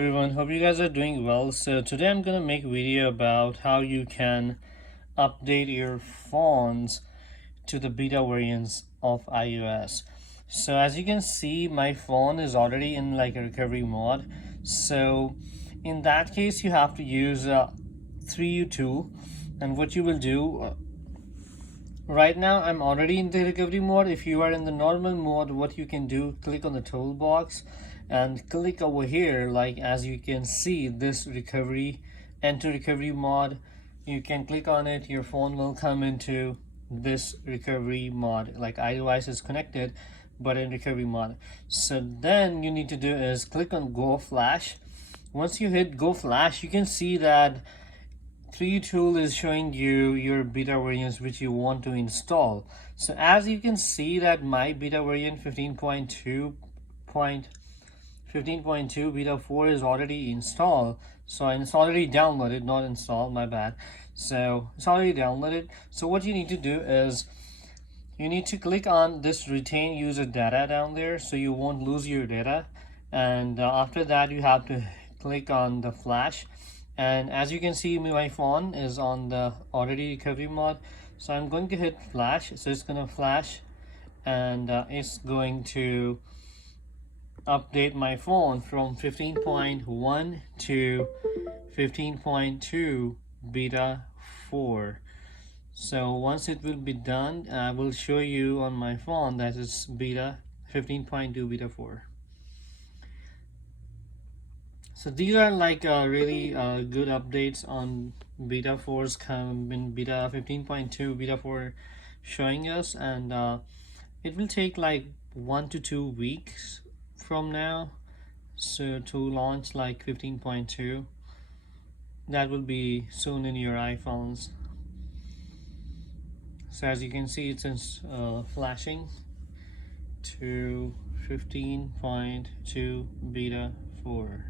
everyone, hope you guys are doing well. So today I'm gonna make a video about how you can update your phones to the beta variants of iOS. So as you can see, my phone is already in like a recovery mode. So in that case, you have to use 3U tool, and what you will do right now, I'm already in the recovery mode. If you are in the normal mode, what you can do, click on the toolbox and click over here. Like as you can see, this recovery, enter recovery mode. You can click on it, your phone will come into this recovery mode. Like iOS is connected, but in recovery mode. So then you need to do is click on Go Flash. Once you hit Go Flash, you can see that 3 tool is showing you your beta variants which you want to install. So as you can see that my beta variant 15.2 beta 4 is already installed. So it's already downloaded, not installed, my bad. So it's already downloaded. So what you need to do is you need to click on this retain user data down there so you won't lose your data, and after that you have to click on the flash. And as you can see, my phone is on the already recovery mode, so I'm going to hit flash. So it's gonna flash, and it's going to update my phone from 15.1 to 15.2 beta 4. So once it will be done, I will show you on my phone that is beta 15.2 beta 4. So these are like really good updates on beta 4's come in beta 15.2 beta 4 showing us, and it will take like 1 to 2 weeks from now so to launch like 15.2. That will be soon in your iPhones. So as you can see, it's flashing to 15.2 beta 4.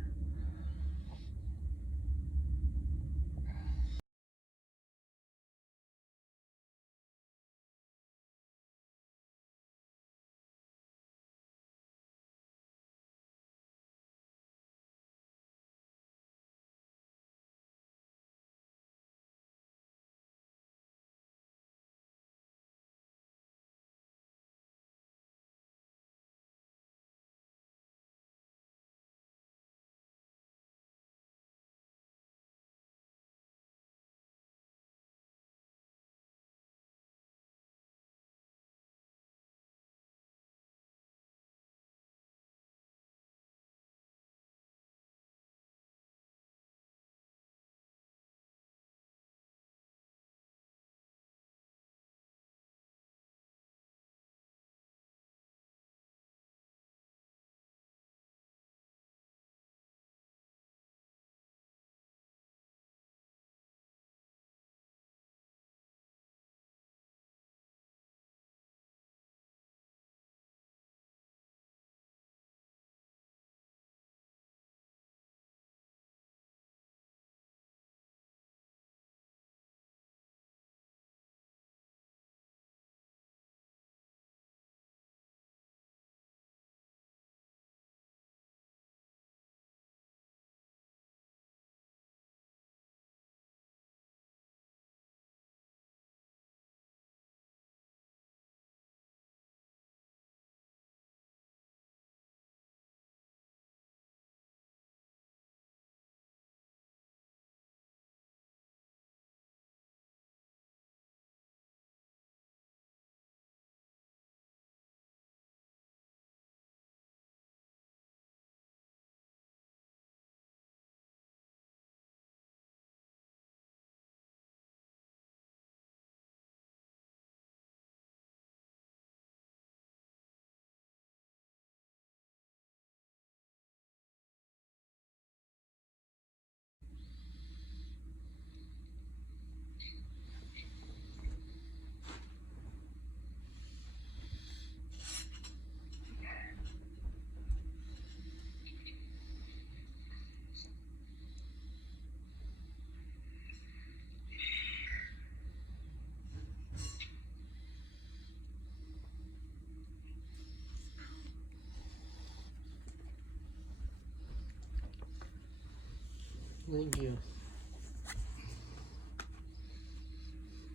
Thank you.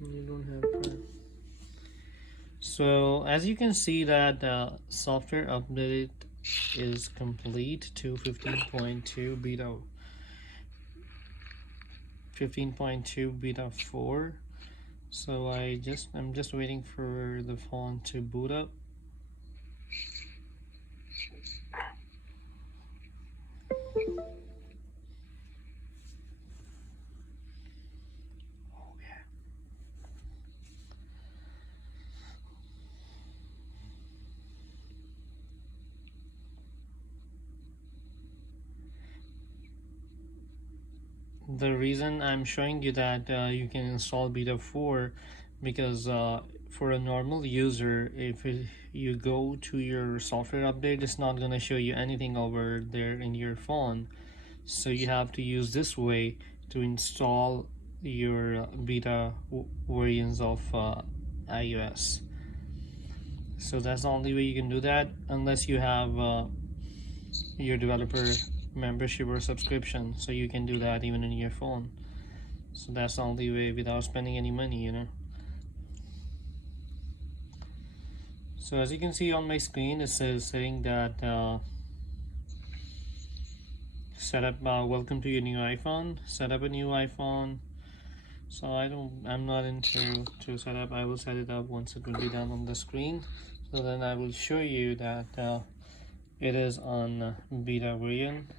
You don't have time. So as you can see that software update is complete to 15.2 beta 4. So I'm just waiting for the phone to boot up. The reason I'm showing you that you can install beta 4 because for a normal user, you go to your software update, it's not going to show you anything over there in your phone. So you have to use this way to install your beta variants of iOS. So that's the only way you can do that, unless you have your developer membership or subscription, so you can do that even in your phone. So that's the only way without spending any money. So as you can see on my screen, it says saying that setup welcome to your new iPhone, set up a new iPhone. So I'm not into to set up. I will set it up once it will be done on the screen. So then I will show you that it is on beta variant.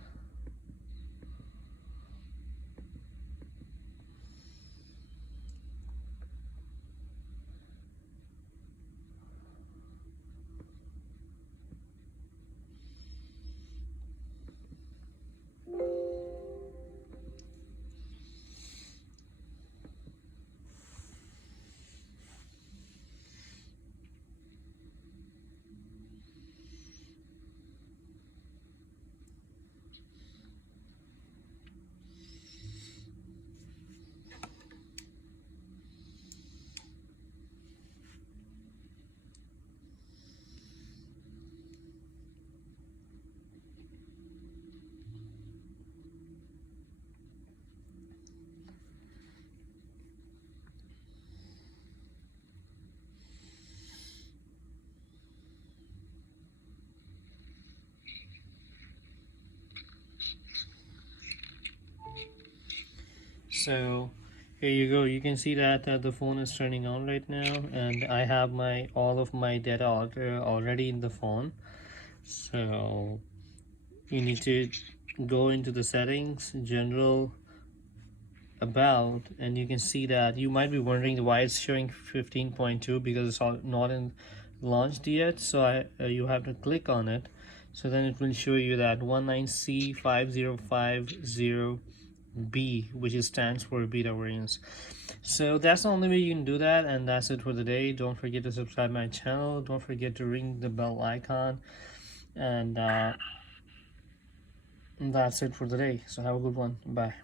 So here you go. You can see that the phone is turning on right now, and I have all of my data already in the phone. So you need to go into the settings, general, about, and you can see that you might be wondering why it's showing 15.2 because it's not in launched yet. So you have to click on it. So then it will show you that 19C5050B, which stands for beta variants. So that's the only way you can do that, and that's it for the day. Don't forget to subscribe my channel. Don't forget to ring the bell icon, and that's it for the day. So have a good one. Bye.